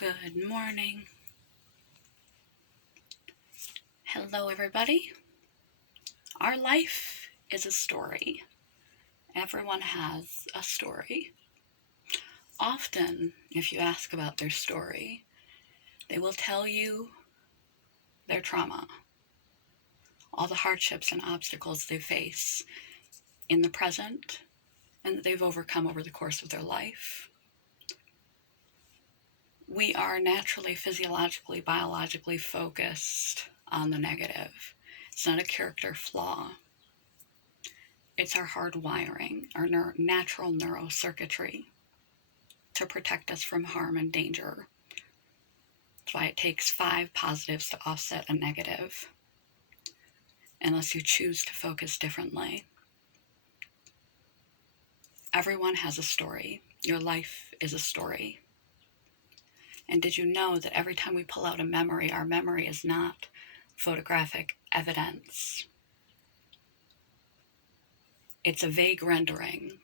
Good morning. Hello, everybody. Our life is a story. Everyone has a story. Often, if you ask about their story, they will tell you their trauma, all the hardships and obstacles they face in the present and that they've overcome over the course of their life. We are naturally, physiologically, biologically focused on the negative. It's not a character flaw. It's our hardwiring, our natural neurocircuitry to protect us from harm and danger. That's why it takes 5 positives to offset a negative, unless you choose to focus differently. Everyone has a story. Your life is a story. And did you know that every time we pull out a memory, our memory is not photographic evidence? It's a vague rendering.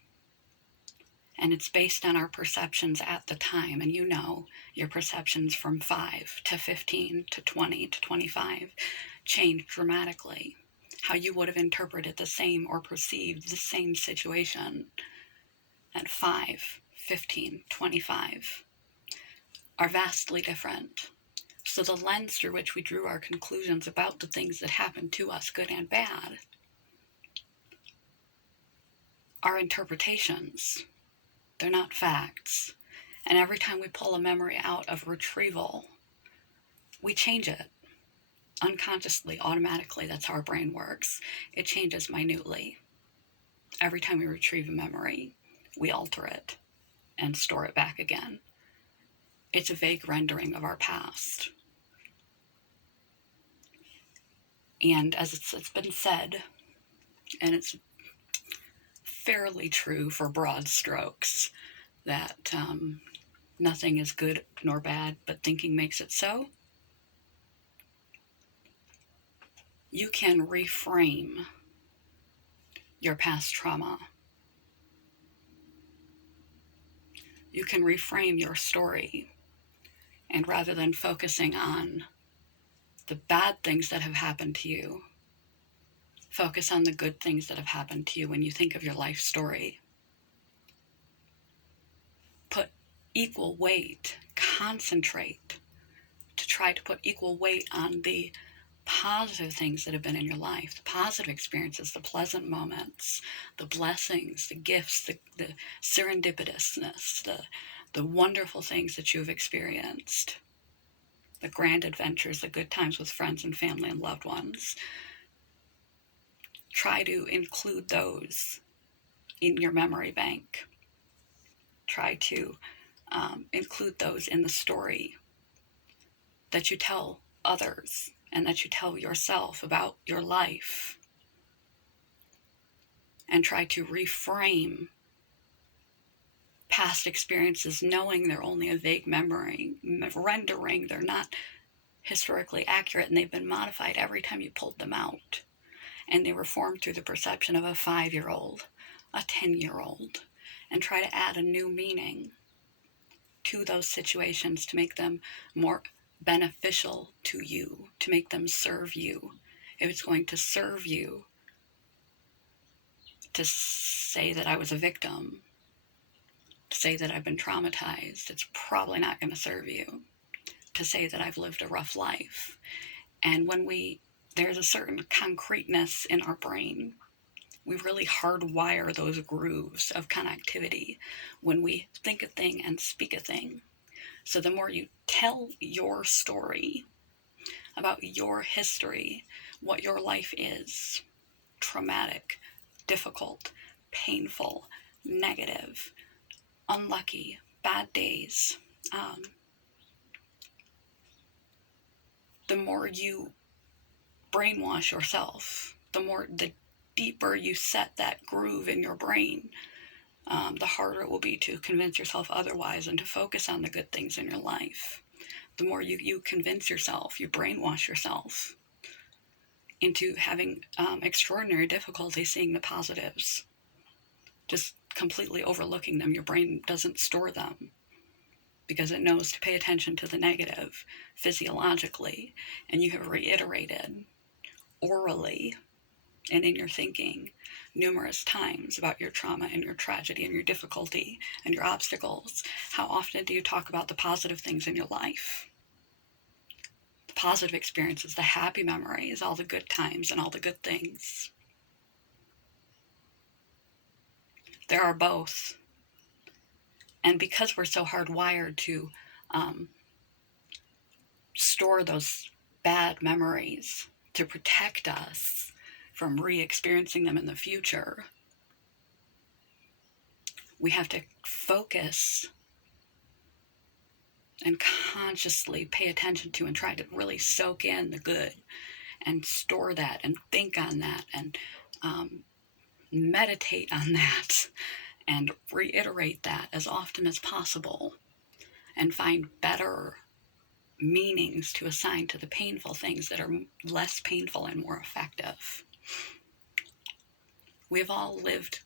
And it's based on our perceptions at the time. And you know, your perceptions from 5 to 15 to 20 to 25 change dramatically. How you would have interpreted the same or perceived the same situation at 5, 15, 25 are vastly different. So the lens through which we drew our conclusions about the things that happened to us, good and bad, are interpretations. They're not facts. And every time we pull a memory out of retrieval, we change it. Unconsciously, automatically, that's how our brain works. It changes minutely. Every time we retrieve a memory, we alter it and store it back again. It's a vague rendering of our past. And as it's been said, and it's fairly true for broad strokes, that nothing is good nor bad, but thinking makes it so. You can reframe your past trauma. You can reframe your story. And rather than focusing on the bad things that have happened to you, focus on the good things that have happened to you when you think of your life story. Put equal weight, concentrate to try to put equal weight on the positive things that have been in your life, the positive experiences, the pleasant moments, the blessings, the gifts, the serendipitousness, the wonderful things that you've experienced, the grand adventures, the good times with friends and family and loved ones. Try to include those in your memory bank. Try to include those in the story that you tell others and that you tell yourself about your life. And try to reframe past experiences, knowing they're only a vague memory, rendering, they're not historically accurate, and they've been modified every time you pulled them out. And they were formed through the perception of a 5-year-old, a 10-year-old, and try to add a new meaning to those situations to make them more beneficial to you, to make them serve you. If it's going to serve you to say that I was a victim, to say that I've been traumatized, it's probably not going to serve you. To say that I've lived a rough life. And when there's a certain concreteness in our brain, we really hardwire those grooves of connectivity when we think a thing and speak a thing. So the more you tell your story about your history, what your life is, traumatic, difficult, painful, negative, unlucky, bad days, the more you brainwash yourself, the deeper you set that groove in your brain, the harder it will be to convince yourself otherwise and to focus on the good things in your life. The more you convince yourself, you brainwash yourself into having extraordinary difficulty seeing the positives, just completely overlooking them. Your brain doesn't store them. because it knows to pay attention to the negative physiologically. And you have reiterated orally and in your thinking numerous times about your trauma and your tragedy and your difficulty and your obstacles. How often do you talk about the positive things in your life? The positive experiences, the happy memories, all the good times and all the good things. There are both. And because we're so hardwired to store those bad memories to protect us from re-experiencing them in the future, we have to focus and consciously pay attention to and try to really soak in the good and store that and think on that and meditate on that and reiterate that as often as possible and find better meanings to assign to the painful things that are less painful and more effective. We've all lived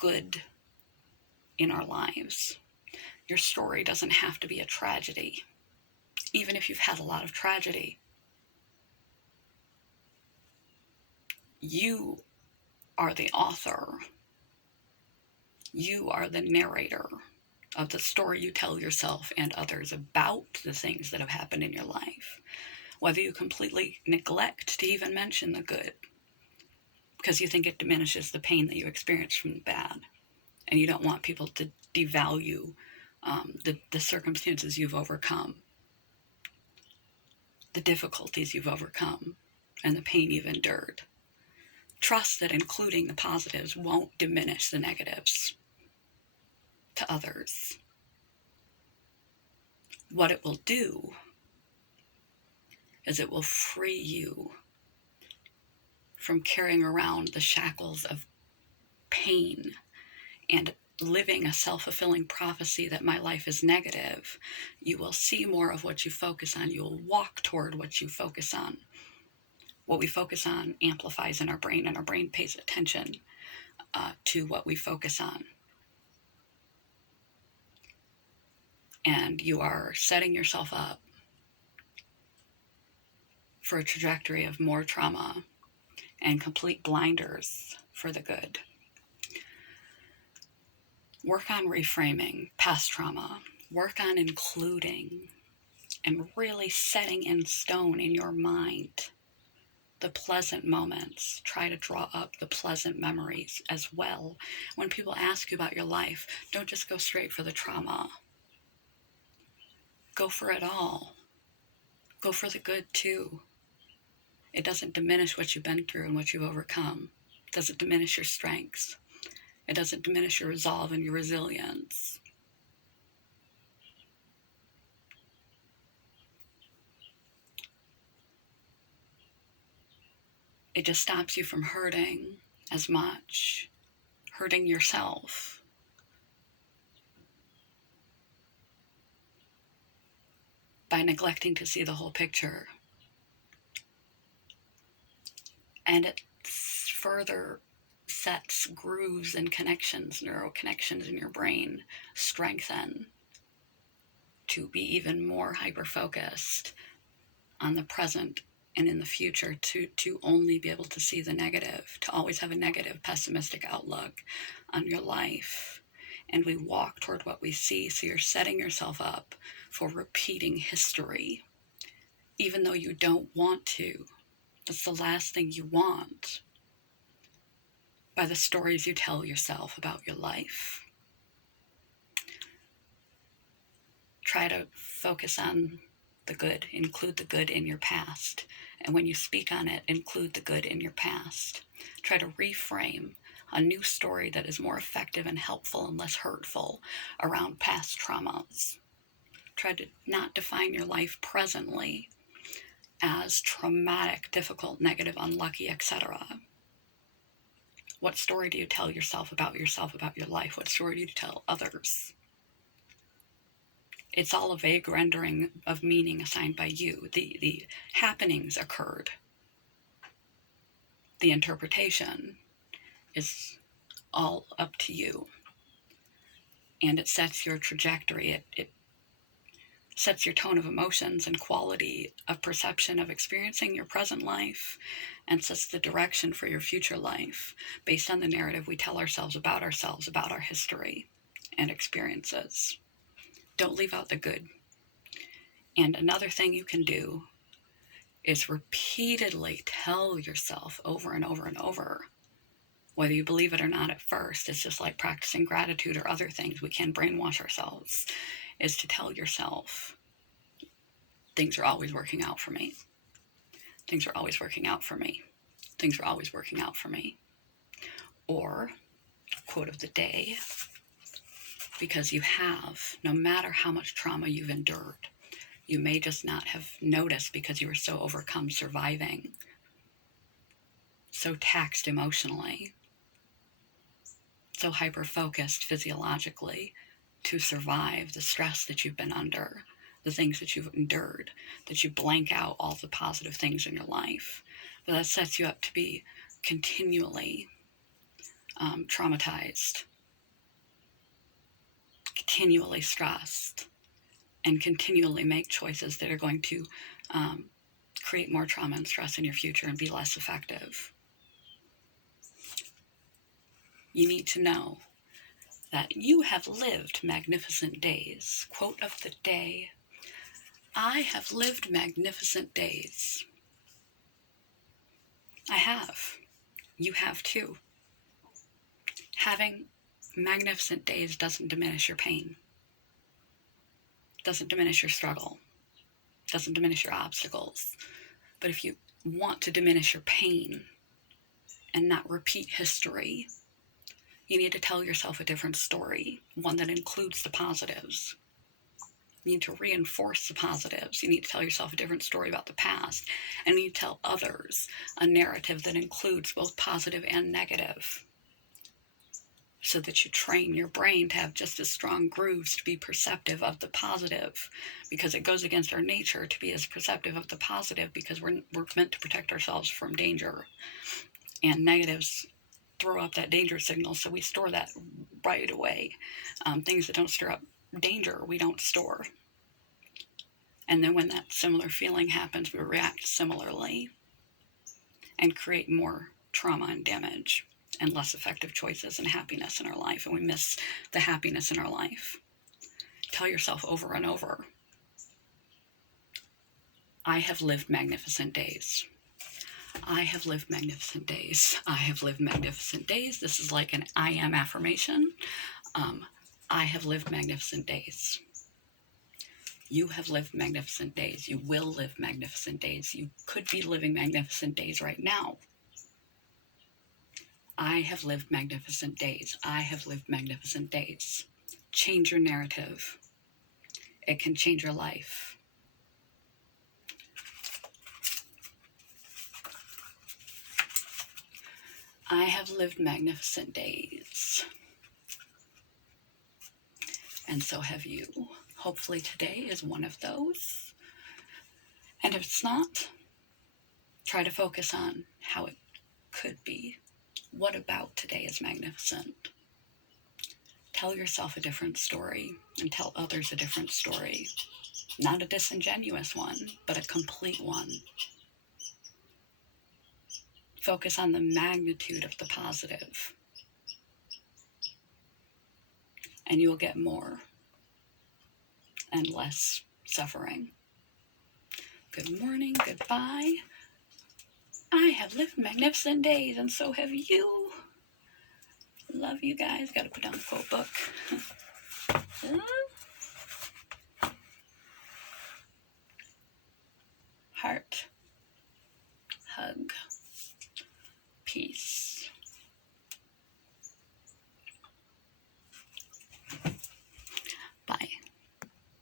good in our lives. Your story doesn't have to be a tragedy. Even if you've had a lot of tragedy, you are the author. You are the narrator of the story you tell yourself and others about the things that have happened in your life. Whether you completely neglect to even mention the good because you think it diminishes the pain that you experience from the bad, and you don't want people to devalue the circumstances you've overcome, the difficulties you've overcome, and the pain you've endured. Trust that including the positives won't diminish the negatives to others. What it will do is it will free you from carrying around the shackles of pain and living a self-fulfilling prophecy that my life is negative. You will see more of what you focus on. You will walk toward what you focus on. What we focus on amplifies in our brain, and our brain pays attention to what we focus on. And you are setting yourself up for a trajectory of more trauma and complete blinders for the good. Work on reframing past trauma. Work on including and really setting in stone in your mind the pleasant moments. Try to draw up the pleasant memories as well. When people ask you about your life, don't just go straight for the trauma. Go for it all. Go for the good too. It doesn't diminish what you've been through and what you've overcome. It doesn't diminish your strengths. It doesn't diminish your resolve and your resilience. It just stops you from hurting as much, hurting yourself. By neglecting to see the whole picture. And it further sets grooves and connections, neural connections in your brain, strengthen to be even more hyper-focused on the present and in the future, to only be able to see the negative, to always have a negative, pessimistic outlook on your life. And we walk toward what we see, so you're setting yourself up for repeating history, even though you don't want to. That's the last thing you want, by the stories you tell yourself about your life. Try to focus on the good, include the good in your past. And when you speak on it, include the good in your past. Try to reframe a new story that is more effective and helpful and less hurtful around past traumas. Try to not define your life presently as traumatic, difficult, negative, unlucky, etc. What story do you tell yourself, about your life? What story do you tell others? It's all a vague rendering of meaning assigned by you. The happenings occurred. The interpretation is all up to you. And it sets your trajectory. It sets your tone of emotions and quality of perception of experiencing your present life, and sets the direction for your future life based on the narrative we tell ourselves, about our history and experiences. Don't leave out the good. And another thing you can do is repeatedly tell yourself over and over and over, whether you believe it or not at first. It's just like practicing gratitude or other things. We can brainwash ourselves, is to tell yourself, things are always working out for me. Things are always working out for me. Things are always working out for me. Or, quote of the day, because you have, no matter how much trauma you've endured, you may just not have noticed because you were so overcome surviving, so taxed emotionally, so hyper-focused physiologically to survive the stress that you've been under, the things that you've endured, that you blank out all the positive things in your life. But that sets you up to be continually traumatized, continually stressed, and continually make choices that are going to create more trauma and stress in your future and be less effective. You need to know that you have lived magnificent days. Quote of the day: I have lived magnificent days. I have. You have too. Having magnificent days doesn't diminish your pain, doesn't diminish your struggle, doesn't diminish your obstacles. But if you want to diminish your pain and not repeat history, you need to tell yourself a different story, one that includes the positives. You need to reinforce the positives. You need to tell yourself a different story about the past. And you need to tell others a narrative that includes both positive and negative, so that you train your brain to have just as strong grooves to be perceptive of the positive, because it goes against our nature to be as perceptive of the positive, because we're meant to protect ourselves from danger. And negatives throw up that danger signal, so we store that right away. Things that don't stir up danger, we don't store. And then when that similar feeling happens, we react similarly and create more trauma and damage and less effective choices and happiness in our life. And we miss the happiness in our life. Tell yourself over and over, I have lived magnificent days. I have lived magnificent days. I have lived magnificent days. This is like an I am affirmation. I have lived magnificent days. You have lived magnificent days. You will live magnificent days. You could be living magnificent days right now. I have lived magnificent days. I have lived magnificent days. Change your narrative. It can change your life. I have lived magnificent days. And so have you. Hopefully today is one of those. And if it's not, try to focus on how it could be. What about today is magnificent? Tell yourself a different story and tell others a different story. Not a disingenuous one, but a complete one. Focus on the magnitude of the positive, and you will get more and less suffering. Good morning, goodbye. I have lived magnificent days, and so have you. Love you guys. Gotta put down the quote book. Heart.